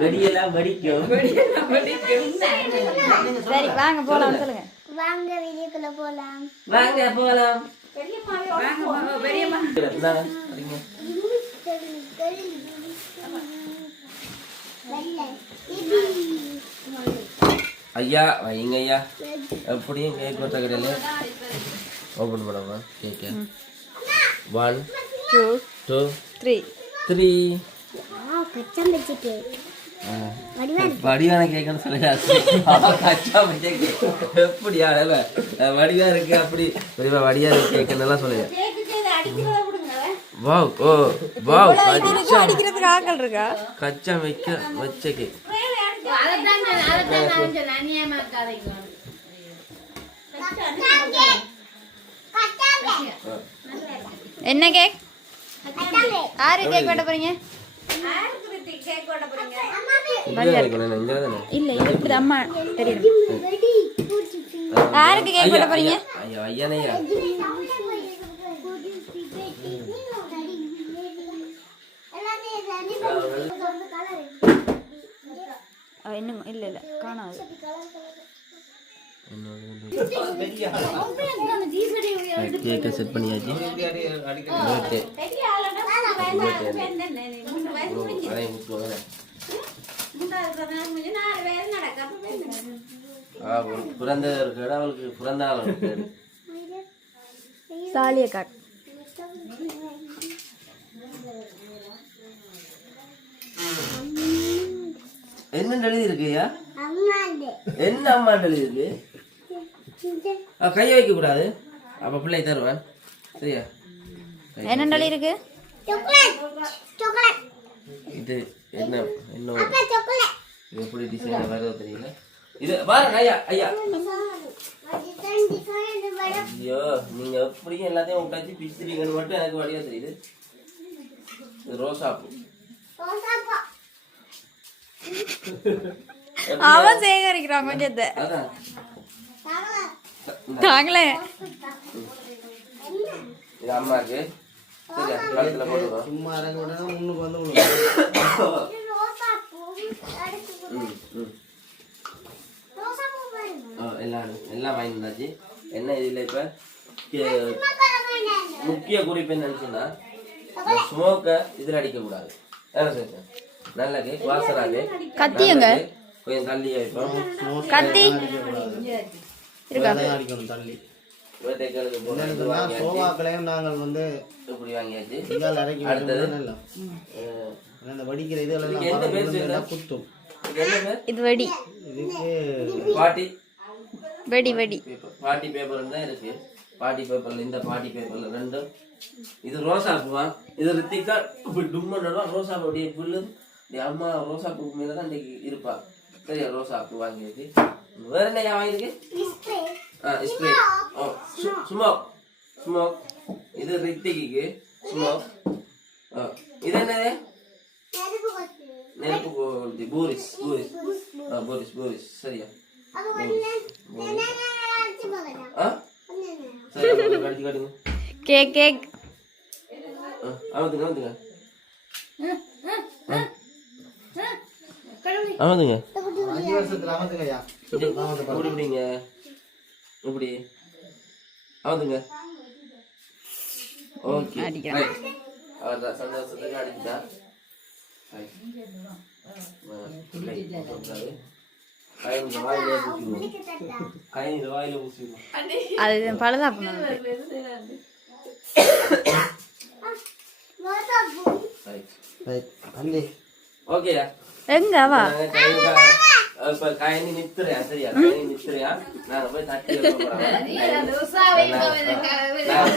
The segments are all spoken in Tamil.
வெடியெல்லாம் வெடிக்கும் சரி வாங்க போலாம் சொல்லுங்க வாங்க வீடியோக்குள்ள போலாம் வாங்க போலாம் ஐயா வைங்க ஐயா எப்படியும் கேக் வெட்ட கடையில் ஓப்பன் பண்ணவா cake one two two three three வடிவான கேக்குன்னு கேக். எப்படியா வடிவா இருக்கு அப்படி. இருக்கு கேக்குன்னு எல்லாம் சொல்லுங்க. வாவ் ஓ வாவ் கச்சா அடிக்கிறதுக்கு ஆக்கள் இருக்கா? கச்சா வைக்க வச்ச கேக். என்ன கேக்? யாரு கேக். வெட்ட போறீங்க? இப்படிதான் இல்ல இப்படி அம்மா தெரியும் யாருக்கு கேக் போறீங்க ஐயனையா இல்ல இல்ல காணாது செட் பண்ணியாச்சு அதை முத்துவாங்க ஆ ஒரு பிறந்த இருக்கு? அவளுக்கு பிறந்த நாள் இருக்கு சாலிய என்ன எழுதி இருக்கு ஐயா அம்மாண்டு என்ன அம்மா எழுதி இருக்கு கையை வைக்க கூடாது அப்ப பிள்ளை தருவேன் சரியா கை- என்ன டலி இருக்கு இது என்ன என்ன எப்படி டிசைன் வருதோ தெரியல. இது பாருங்க ஐயா ஐயா. ஐயோ நீங்க எப்படியும் எல்லாத்தையும் விட்டாச்சு பிச்சுறீங்கன்னு மட்டும் எனக்கு வழியா தெரியுது. இது ரோசா பூ. ரோசாப்பா. அவன் சேகரிக்கிறான் கொஞ்சத்தை. தாங்களே. இது அம்மாக்கு. சும்மா இறங்க விட்டா முன்னுக்கு வந்து எல்லாம் எல்லாம் வாங்கி வந்தாச்சு. என்ன இதில் இப்போ? முக்கிய குறிப்பு என்னன்னு சொன்னா ஸ்மோக்கை இதில் அடிக்கக்கூடாது. என்ன சொல்லிட்டேன் நல்ல கேக் வாசனாது கத்தி எங்க? கொஞ்சம் தள்ளி வைப்போம். கத்தி. இருக்கா? தள்ளி. சோவாக்களையும் நாங்கள் வந்து இப்படி வாங்கியாச்சு. இதால் இறக்கி அடுத்தது? இந்த வடிக்கிற இதெல்லாம்? குத்தும். இது என்ன பேர்? இது வெடி. இதுக்கு பாட்டி. வெடி வெடி. பாட்டி பேப்பர் தான் இருக்கு. பாட்டி பேப்பர்ல இந்த பாட்டி பேப்பர்ல ரெண்டும். இது ரோசா பூவா? இது ரித்திகா இப்படி டும்மன்றா ரோசா பூ அப்படியே புல்லு அம்மா ரோசா பூ மேல தான் இன்னைக்கு இருப்பா. சரியா? ரோசா பூ வாங்கியிருக்கு வேற என்ன வாங்கியிருக்கு? ஆ ஸ்ப்ரே ஓ ஸ்மோக் ஸ்மோக் இது ரித்திக்கு ஸ்மோக் ஆ இது என்னது நெருப்பு கொத்து நெருப்பு கோழி போரிஸ் போரிஸ் ஆ இப்படி அமர்த்துங்க ஓகே. அடிக்கிறான். அவர் சந்தோஷத்துக்கு அடிச்சா அது பழுதாப்பு ஓகேயா எங்க கையில- இப்ப கயனி நித்துறியா சரியா கயனி நித்துறியா நாங்க போய் தட்டி போறோம்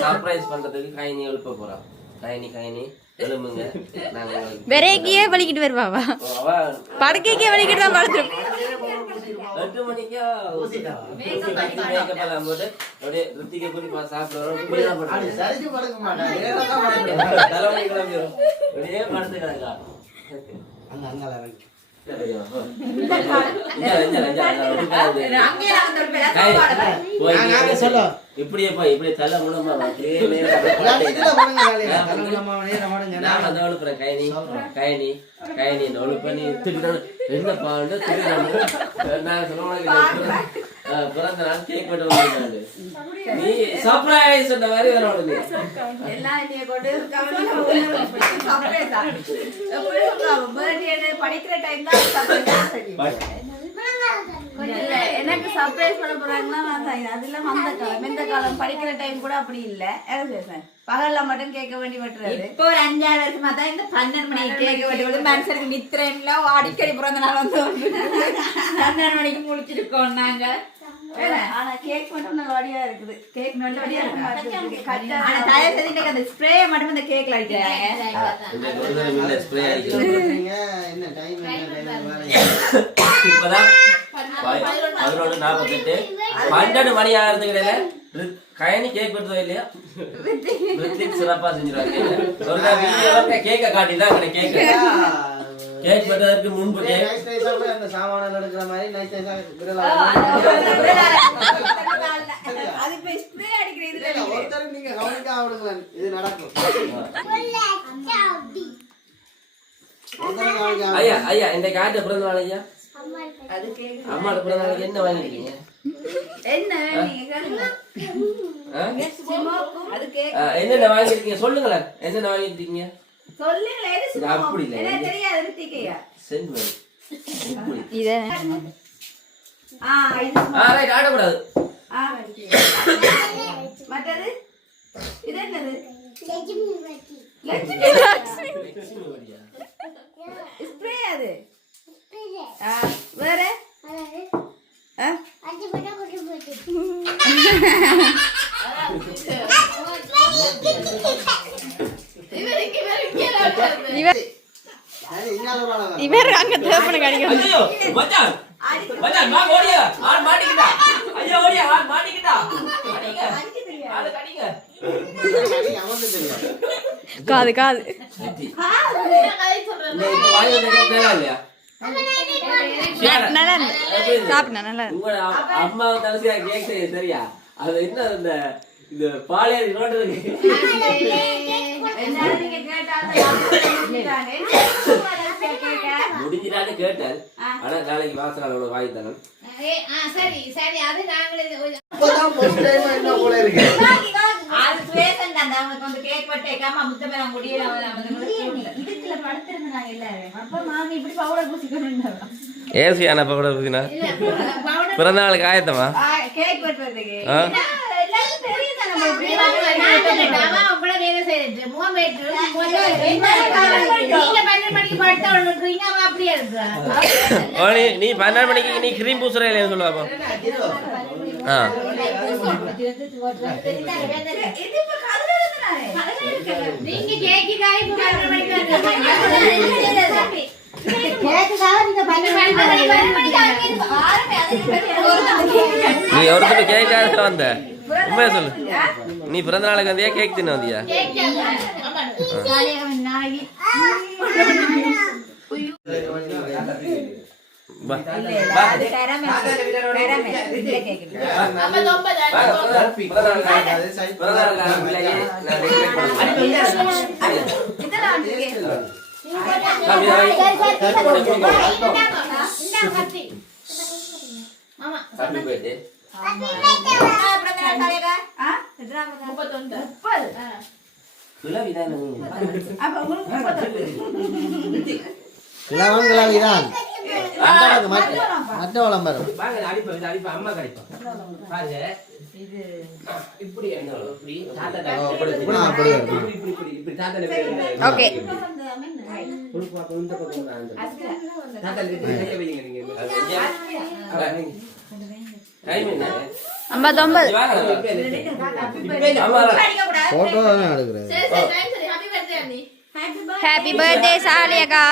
சர்ப்ரைஸ் பண்றதுக்கு கயனி எழுப்ப போறோம் கயனி கயனி எழும்புங்க வெரைக்கியே வலிக்கிட்டு வருவாவா படுக்கைக்கே வலிக்கிட்டு தான் படுத்துரும் எட்டு மணிக்கா போட்டு அப்படியே சாப்பிடுறோம் தலைவலி கிளம்பிடும் அப்படியே அங்க போய் இப்படியே தலை கயனி கயனி கயனி நீ திட்டு என்ன பாண்டு திட்டு நான் பிறந்த நாள் கேக் வெட்ட சர்ப்ரைஸ் இந்த மாதிரி வர நீ எல்லாம் என்னைய கொண்டு ஆ? எப்படி சொல்றாங்க? birthday படிக்கிற டைம் தான் surprise ஆ தெரியும். இல்ல, எனக்கு சர்ப்ரைஸ் பண்ண போறாங்கன்னா நான் அது இல்லாம அந்த காலம். இந்த காலம் படிக்கிற டைம் கூட அப்படி இல்ல. பகல்ல மட்டும் கேட்க வேண்டி விட்டுறது இப்போ ஒரு அஞ்சாறு வருஷமா தான் இந்த பன்னெண்டு மணிக்கு கேட்க வேண்டிய மனுஷனுக்கு நித்திரம்ல அடிக்கடி பிறந்த நாள் வந்து பன்னெண்டு மணிக்கு முடிச்சிருக்கோம் நாங்க. ஆனா கேக் மட்டும் நல்லபடியா இருக்குது. கேக் நல்லபடியா இருக்கு ஆனா தயவு அந்த ஸ்ப்ரே மட்டும் இந்த கேக்ல அடிக்கிறாங்க இந்த ஸ்ப்ரே அடிக்கிறேன் போடுறீங்க. என்ன டைம். இப்பதான் பதினொன்று நாற்பத்தெட்டு. பன்னெண்டு மணி ரித்- கயனி கேக் வெட்டுதோ இல்லையா? ரித்திக். சிறப்பா செஞ்சிருவாங்க கேக்க காட்டி தான் கேக் வெட்டுறதுக்கு முன்பு கேக். நைஸ் நைஸா போய் அந்த சாமானை எடுக்கிற மாதிரி நைஸ் நைஸா விரல அது இப்ப ஸ்ப்ரே அடிக்கிற இதுல இல்ல, ஒருத்தர் நீங்க கவனிக்காம விடுங்களேன். இது நடக்கும். ஐயா ஐயா இந்த காட்டு பிறந்த நாள் ஐயா? அது கேக் அம்மாவோட பிறந்த நாளுக்கு என்ன வாங்கிருக்கீங்க என்னென்ன வாங்கிருக்கீங்க சொல்லுங்களேன் என்னென்ன வாங்கிருக்கீங்க மற்றது? இது என்னது? ஸ்ப்ரே அது. ஆ, வேற? ஆ? இவர் அங்க தேப்பன கடிக்கும் ஐயோ மச்சான். மச்சான் வா ஓடியா? ஆள் மாட்டிக்கிட்டா? ஐயோ ஓடியா? ஆள் மாட்டிக்கிட்டா? அடிங்க ஆளு கடிங்க. அடி, அவனுக்கு தெரியும். காது காது நல்லா இருந்து. சாப்பிட்டா நல்லா அம்மா கடைசியா கேக் செய்ய சரியா அது என்ன இந்த இந்த பாலியல் ரோட்டு இருக்கு முடிஞ்சிட்டான்னு கேட்டேன் ஆனா நாளைக்கு வாசனால வாங்கி தரேன் சரி சரி அது நாங்களே இப்பதான் first time ஆ என்ன போல இருக்கு. அது பேசன் தான் அவங்களுக்கு வந்து கேக் பட்டேக்காம முத்தமே நான் முடியல இதுக்குள்ள படுத்திருந்த நாங்க எல்லாரும் அப்ப நாங்க இப்படி பவுடர் பூசிக்கணும் புதினா பிறந்த நாளுக்கு ஆயத்தமா கேக் வெட்டுறதுக்கு நீ பன்னெண்டு மணிக்கு நீ கிரீம் பூசுற இல்லையா சொல்லுவா அப்போ. ஆ. நீங்க கேக்கு காய் பன்னெண்டு மணிக்கு நீ ஒருத்தர் கேட்காத வந்த? உண்மையா சொல்லு. நீ பிறந்த நாளுக்கு வந்தியா? கேக் தின்ன வந்தியா? வா. முப்பத்தொன்று. முப்பது. கிழவிதானே நீ? அப்ப உங்களுக்கு முப்பத்தொன்று. கிழவிதான். மற்றவனுக்கு மற்ற விளம்பரம். ஓகே. டைம் என்ன? ஐம்பத்தொம்பது போட்டோ தானே எடுக்கிறது ஹாப்பி பர்த்டே சாலியக்கா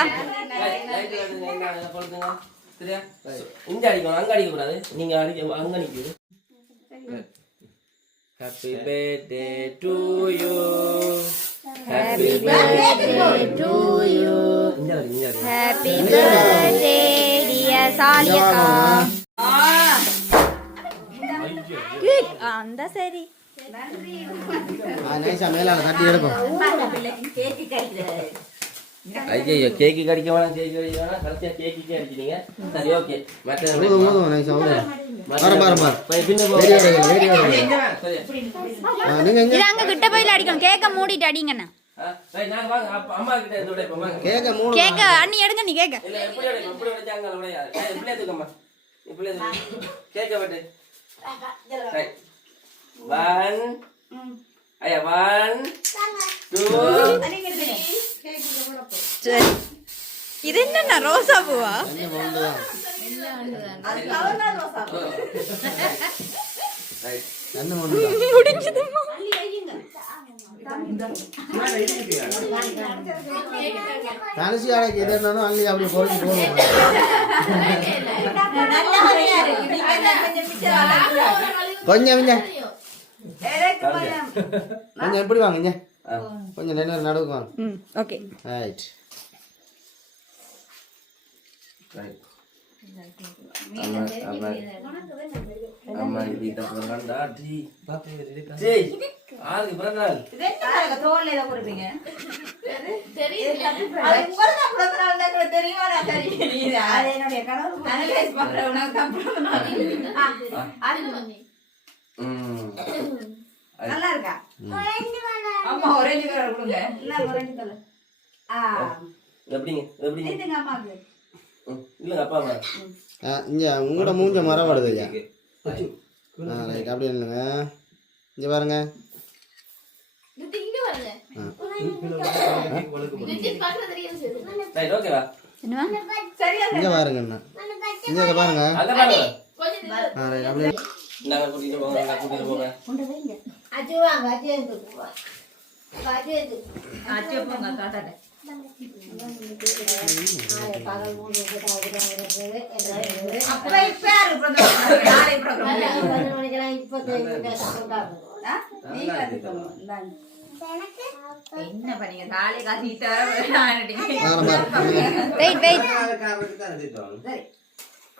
இங்க அடிக்கணும் அங்க அடிக்க கூடாது நீங்க அடிக்க அங்க நிக்குது happy birthday to you happy birthday to you happy birthday dear சாலியக்கா அந்த சரி ஐயோ கேக்கு கடிக்க வேணாம் கேக்கு கடிக்க வேணாம் கடைசியா சரி ஓகே மற்ற போய் அடிக்கணும் கேக்க மூடிட்டு அடிங்கண்ணா கேக்க அண்ணி எடுங்க நீ கேக்க கேக்க விட்டு ஒன் ஐயா ஒன் டூ இது என்னண்ணா ரோசா பூவா முடிஞ்சதுமா கடைசி அடைக்கு எது அள்ளி பொறுத்து போடுவோம் என்ன கொஞ்சம் வளர்க்குறாங்க. கொஞ்சம் கொஞ்சம் எப்படி வாங்க. கொஞ்சம் ரெண்டு நடுவுக்கு வாங்க. ம் ஓகே. ரைட் தெரியுமா? நல்லா இருக்கா அம்மா orange color. கொடுங்க. orange color? ஆ. எப்படிங்க எப்படிங்க? இதுங்க அம்மாக்கு அப்பா அம்மா. இங்கே உங்களோட மூஞ்ச மரம் வருது ஐயா. ஆ ரைட் அப்படியே இல்லைங்க இங்கே பாருங்க. இங்கே பாருங்கண்ணா இங்கே பாருங்க அங்க பாருங்க ஆ ரைட் அப்படியே நாங்க கூட்டிட்டு போங்க நாங்க கூட்டிட்டு போங்க. அப்ப இப்ப யாரு. என்ன பண்ணீங்க தாலி காட்டிட்டு வர வெயிட் வெயிட்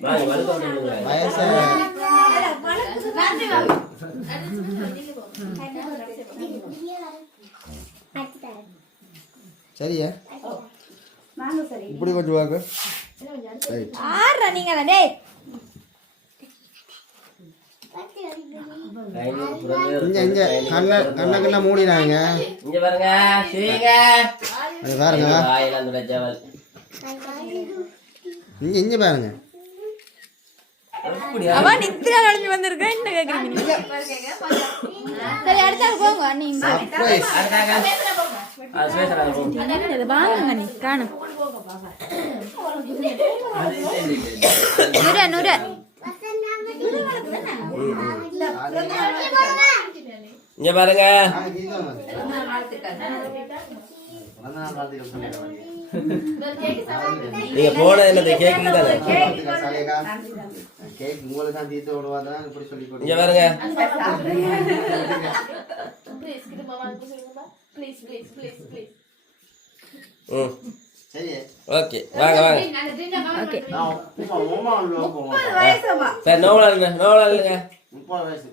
வயசை. சரியா? நானும் சரி இப்படி கொஞ்சம் வாங்க ஆறா நீங்க டேய். இங்க இங்க. கண்ணை கண்ணக்கெல்லாம் மூடினாங்க இங்க பாருங்க சரிங்க அது பாருங்க. வாயில அந்த ஜவல். இங்க இங்க பாருங்க. அவ நித்திரா நடைஞ்சு வந்திருக்கா? என்ன கேக்குறீங்க சரி அடுத்த போங்க. அண்ணி சர்ப்ரைஸ் அடுத்தாங்க ஆ பேசுறாங்க போ இது வாங்க நீ காணும். நுர நுர. இங்க பாருங்க. நீங்க போன என்னது கேக்கு தானே? கேக் உங்களுக்கு தான் தீர்த்து விடுவாதான் இப்படி சொல்லி இங்க பாருங்க. ம். சரி. ஓகே வாங்க வாங்க. சரி நோவலா இல்லைங்க நோவலா இல்லைங்க முப்பது வயசு.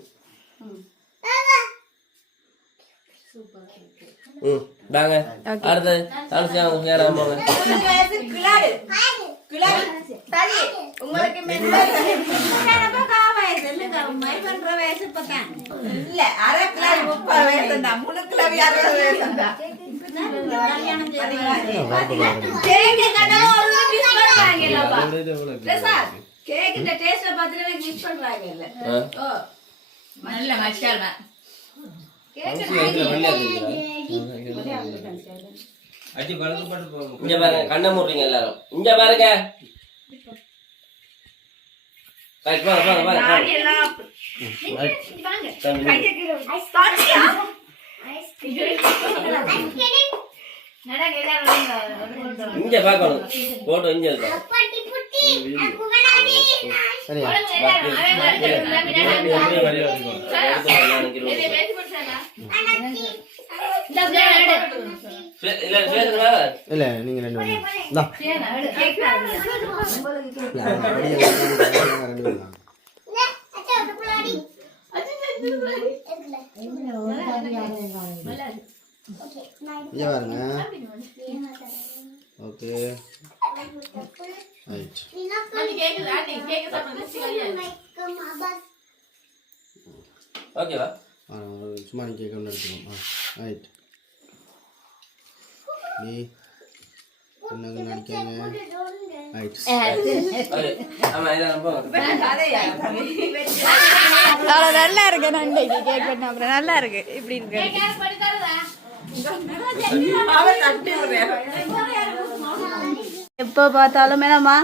ம் வாங்க அடுத்து முழு கிளாவி அறுபது வயசுண்டா கேக்கு பார்த்துட்டு. நல்ல. இங்க பாருங்க கண்ணை மூடுறீங்க எல்லாரும். இங்க பாருங்க. இங்க பார்க்கணும். போட்டோ இங்க இருக்கா பட்டி. புட்டி குவனாடி சரியா. இல்லை நீங்கள் ரெண்டு பாருங்க. ஓகே. ரைட். ஓகேவா? சும்மா நீ கேட்க எடுத்துக்கணும் ஆ ரைட் நீ போங்க அவ்வளோ நல்லா இருக்கு நண்டைக்கு கேக் பண்ண அப்புறம் நல்லா இருக்கு. இப்படி இருக்கு. எப்போ பார்த்தாலும் என்னம்மா?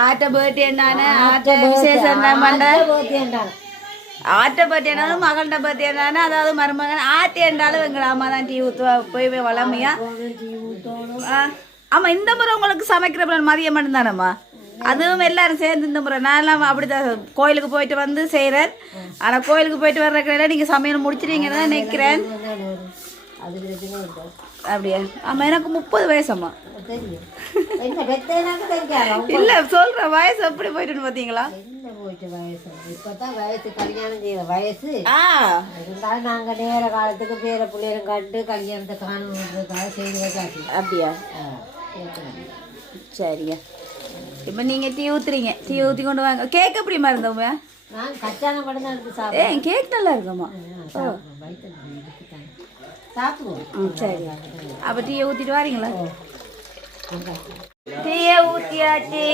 ஆட்ட பர்த்டே என்னானே ஆட்ட விசேஷம் என்ன பண்ண ஆட்டை பர்த்டே மகள்கிட்ட பர்த்டே அதாவது மருமகன் ஆட்டி என்றாலும் எங்கள் அம்மா தான் டீ ஊற்றுவா போய் வளமையா. ஆமாம் இந்த முறை உங்களுக்கு சமைக்கிற மதியம் மட்டும்தானம்மா? அதுவும் எல்லாரும் சேர்ந்து இந்த முறை. நான்லாம் அப்படிதான் கோயிலுக்கு போயிட்டு வந்து செய்கிறேன் ஆனால் கோயிலுக்கு போயிட்டு வர்ற கடையில் நீங்கள் சமையல் முடிச்சிட்டீங்கன்னு தான் நினைக்கிறேன். அப்படியா? ஆமாம் எனக்கு முப்பது வயசம்மா. இல்லை சொல்கிற வயசு எப்படி போயிட்டுன்னு பார்த்தீங்களா போயிட்டு வயசு? இப்பதான் வயசு கல்யாணம் செய்யற வயசு. ஆ. இருந்தாலும் நாங்க நேர காலத்துக்கு பேர பிள்ளைகளும் கண்டு கல்யாணத்தை காணுன்றதுக்காக செய்து வச்சாச்சு. அப்படியா. சரிங்க. இப்போ நீங்கள் டீ ஊற்றுறீங்க டீ ஊற்றி கொண்டு வாங்க. கேக் எப்படிமா இருந்தோமே நான் கச்சான தான் எடுத்து கேக் நல்லா இருக்குமா ம் சரி. அப்போ டீயை ஊற்றிட்டு வாரீங்களா? டீயை ஊற்றியாச்சு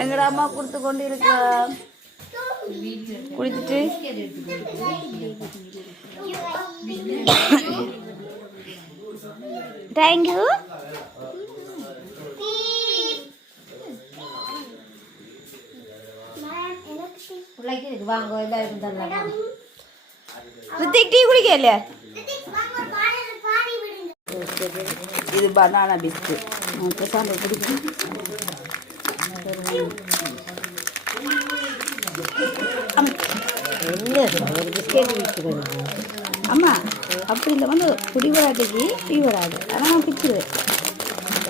எங்கட அம்மா கொடுத்து கொண்டு இருக்கா குடிச்சிட்டு தேங்க்யூ பிள்ளைக்கு வாங்க எல்லாருக்கும் தரலாம் ரித்திக் டீ குடிக்க இல்லையா பாடி விடுங்க இது பனானா பிஸ்கட் பேசாமல் குடிக்கிறேன் என்ன ஒரு பிஸ்கெட் விற்கிறது அம்மா அப்படி இந்த வந்து குடி வராட்டிக்கு டீ வராது. ஆனால் பிச்சுவேன்.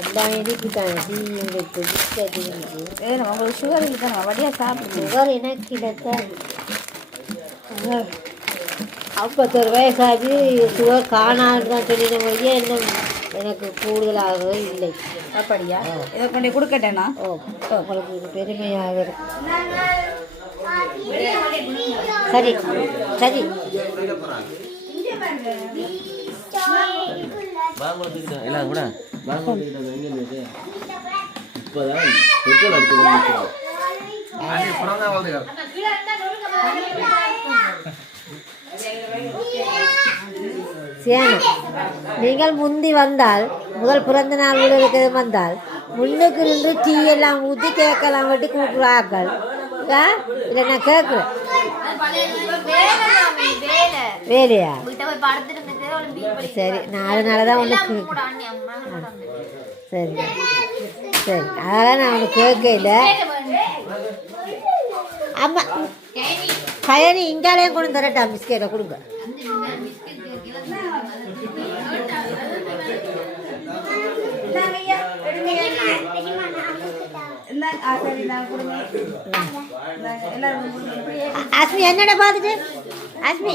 எல்லாமே இருக்குதான் டீ இருக்கு பிஸ்கெட் இருக்கு ஏன்னா உங்களுக்கு சுகர் இல்லை தானே வடியாக சாப்பிடுங்க சுகர் எனக்கு இல்லைத்தான் ஐம்பத்தொரு வயசாகி சுகர் காணான்னு தான் மொழியே என்ன எனக்கு கூடுதலாகவே இல்லை? அப்படியா? இதை கொண்டு கொடுக்கட்டேனா? ஓ உங்களுக்கு இது பெருமையாக இருக்கு. சரி சரி. எல்லாம் கூட இப்போதான் பெட்ரோல் சேனம் நீங்கள் முந்தி வந்தால் முதல் பிறந்த நாள் விழுக்கு வந்தால் முன்னுக்கு நின்று டீ எல்லாம் ஊற்றி கேட்கலாம் வெட்டி கூப்பிடுறார்கள் இல்லை நான் கேட்குறேன் வேலையா? சரி நான் அதனால தான் உனக்கு சரி சரி. அதெல்லாம் நான் உனக்கு கேட்கல. அம்மா கயனி இங்காலையும் கொண்டு தரட்டா பிஸ்கெட்டை கொடுங்க. அஸ்மி என்னடா பார்த்துட்டு? அஸ்மி.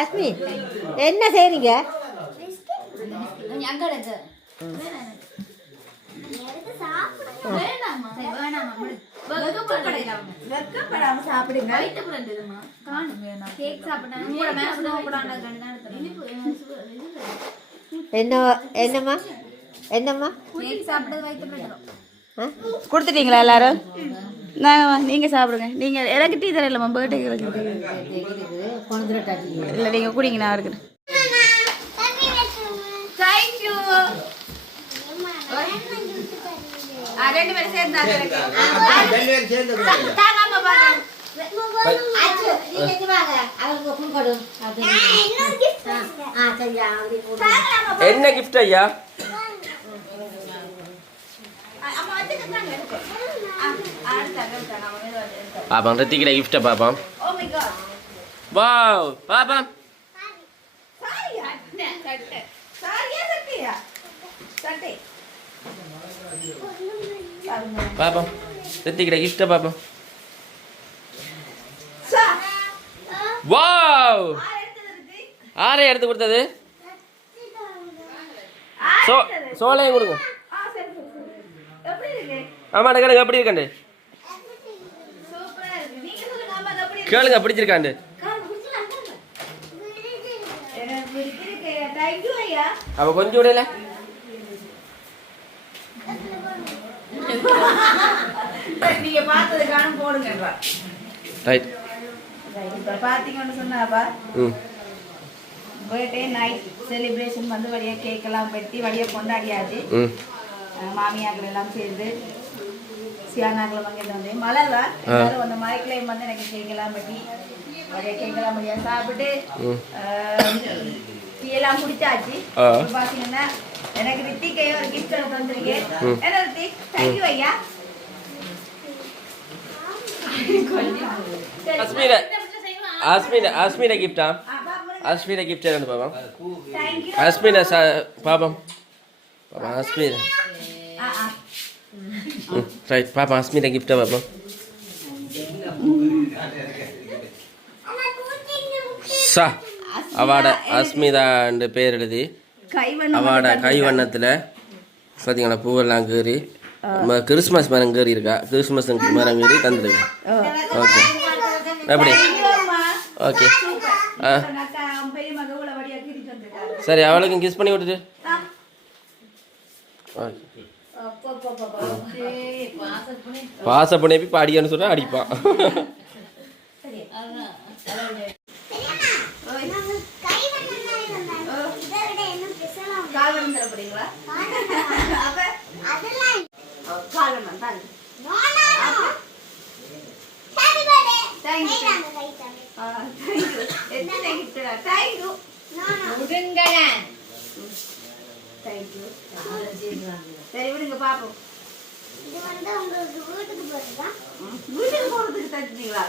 அஸ்மி என்ன செய்றீங்க? சாப்பிடுங்க. என்ன என்னம்மா? என்னம்மா? ஆ? கொடுத்துட்டீங்களா எல்லாரும்? நான் நீங்கள் சாப்பிடுங்க. நீங்கள் எனக்கு டீ தரலம்மா பர்த்டே இல்லை நீங்கள் குடிங்க நான் இருக்கிறேன் ரெண்டு பேரும் சேர்ந்து என்ன கிஃப்ட் ஐயா? அம்மா ரித்திக்கிட வாவ் ரித்திக்கிட வாவ். ஆரே எடுத்து கொடுத்தது. சோ. சோலையும் கொடுங்க. ஆமாம் கேளுங்க எப்படி இருக்கண்டு? கேளுங்க பிடிச்சிருக்காண்டு. அவ கொஞ்சம் விடல. நீங்க பார்த்ததுக்கான போடுங்கப்பா ரைட் இப்ப பாத்தீங்கன்னு சொன்னாப்பா ம். பர்த்டே நைட் செலிப்ரேஷன் வந்து வழியா கேக் எல்லாம் வெட்டி வழியா கொண்டாடியாச்சு. மாமியாக்கள் எல்லாம் சேர்ந்து சியானாக்கள் வாங்கிட்டு வந்து மழை தான். எல்லாரும் அந்த மழைக்குள்ளேயும் வந்து எனக்கு கேக் எல்லாம் வெட்டி வழியா கேக் எல்லாம் வழியா சாப்பிட்டு ம். டீ எல்லாம் குடிச்சாச்சு. பாத்தீங்கன்னா எனக்கு ரித்திக்கையும் ஒரு கிஃப்ட் எடுத்து வந்திருக்கேன். என்ன ரித்திக் தேங்க்யூ ஐயா. அஸ்மீர கிஃப்ட் என்னன்னு பாப்போம் தேங்க்யூ அஸ்மீர ச பாப்போம் பாப்பா அஸ்மீர ம் ரைட் பாப்பா அஸ்மீர கிஃப்டா பாப்போம் சா அவாட அஸ்மிதான்ற பேர் எழுதி. அவாட கைவண்ணத்தில் பார்த்தீங்களா பூவெல்லாம் கீறி நம்ம கிறிஸ்மஸ் மரம் கீறி இருக்கா கிறிஸ்மஸ் மரம் கீறி தந்துருக்கா. ஓகே எப்படி? ஓகே ஆ. சரி அவளுக்கும் கிஸ் பண்ணி விட்டுட்டு. ஓகே பாச பண்ணி. போய் அடிக்கன்னு சொன்னா அடிப்பான் கை வண்ணம் சரி விடுங்க பாப்போம். இது வந்து உங்களுக்கு வீட்டுக்கு போறதா? வீட்டுக்கு போறதுக்கு தச்சுட்டீங்களா?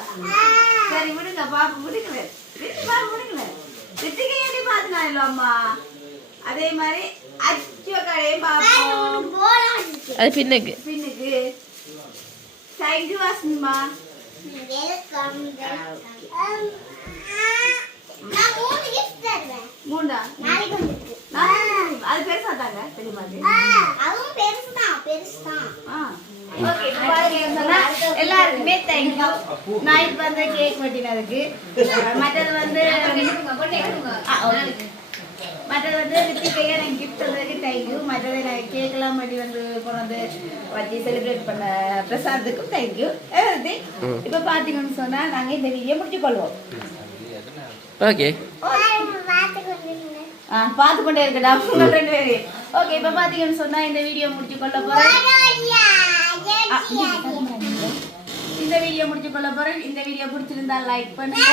சரி விடுங்க பாப்போம். விடுங்களே விட்டு பாப்போம் விடுங்களே விட்டுக்கு ஏடி பாத்துனா இல்ல அம்மா? அதே மாதிரி அச்சோ கடையும் பாப்போம். அது பின்னுக்கு. பின்னுக்கு. தேங்க்யூ வாசனிமா நான் மூண்டா நாளைக்கு நான் அது பெருசா தாங்க தெரியுமா அதுவும். Okay, இப்ப பாருங்க சொன்னா, எல்லாருக்குமே தேங்க்யூ நைட் வந்து கேக் வெட்டினதுக்கு மற்றது வந்து. மற்றது வந்து ரித்திகையா எனக்கு கிஃப்ட் தந்ததுக்கு தேங்க்யூ மற்றது எனக்கு கேக் எல்லாம் பண்ணி வந்து கொண்டு வச்சு செலிப்ரேட் பண்ண பிரசாத்துக்கும் தேங்க்யூ இப்போ பார்த்தீங்கன்னு சொன்னா நாங்க இந்த வீடியோ முடிச்சு கொள்வோம் ஓகே ஆ பார்த்து கொண்டே இருக்கடா. உங்க ரெண்டு பேரும் ஓகே இப்போ பார்த்தீங்கன்னு சொன்னா இந்த வீடியோ முடிச்சு கொள்ள ஜெயிச்சியாச்சு. இந்த வீடியோ முடிச்சு கொள்ள போறேன். இந்த வீடியோ பிடிச்சிருந்தா லைக் பண்ணுங்க.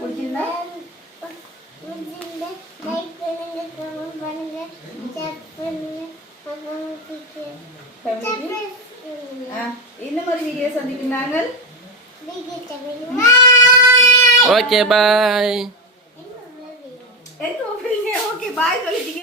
பிடிச்சிருந்தா? இன்னும் ஒரு வீடியோ சந்திக்கும். ஓகே பாய் எங்க ஓகே பாய் சொல்லிட்டீங்க.